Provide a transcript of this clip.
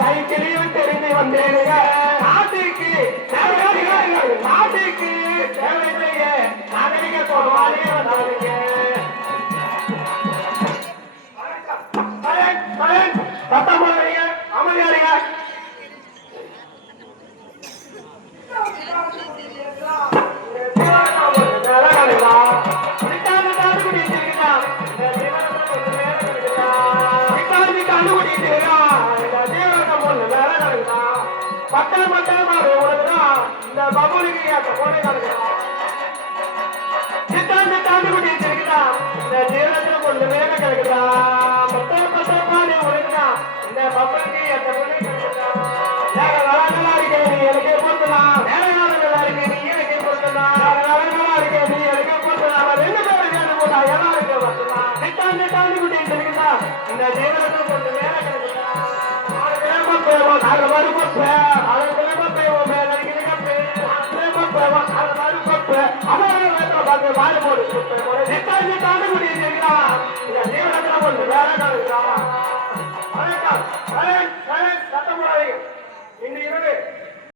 சைக்கிளையும் தெரிஞ்சு வந்தேனுங்க நாட்டுக்கு நாட்டுக்கு சேவை செய்ய நாகரிக போவாலே வந்தாருங்க சத்தம் போடுறீங்க அமைதியாருங்க மக்கள் மக்கள் இந்த பகுதிக்கு சித்தாந்து தாண்டு கூட்டிட்டு இருக்குதா இந்த ஜீவனத்துல கொஞ்சம் மேல கிடைக்குதா மக்கள் மக்கள் மாதிரி உழைக்குதா இந்த பகுதிக்கு எந்த பொண்ணு கிடைக்குதா நல்லா இருக்கே நீ எனக்கே போட்டலாம் வேலையாளர்களா இருக்கே நீ எனக்கே போட்டலாம் நல்லா இருக்கே நீ எனக்கே போட்டலாம் ரெண்டு பேரும் வேலை போட்டா எல்லாருக்கும் வரலாம் சித்தாந்து தாண்டு கூட்டிட்டு இருக்குதா இந்த ஜீவனத்துல கொஞ்சம் மேல கிடைக்குதா இன்று இரவு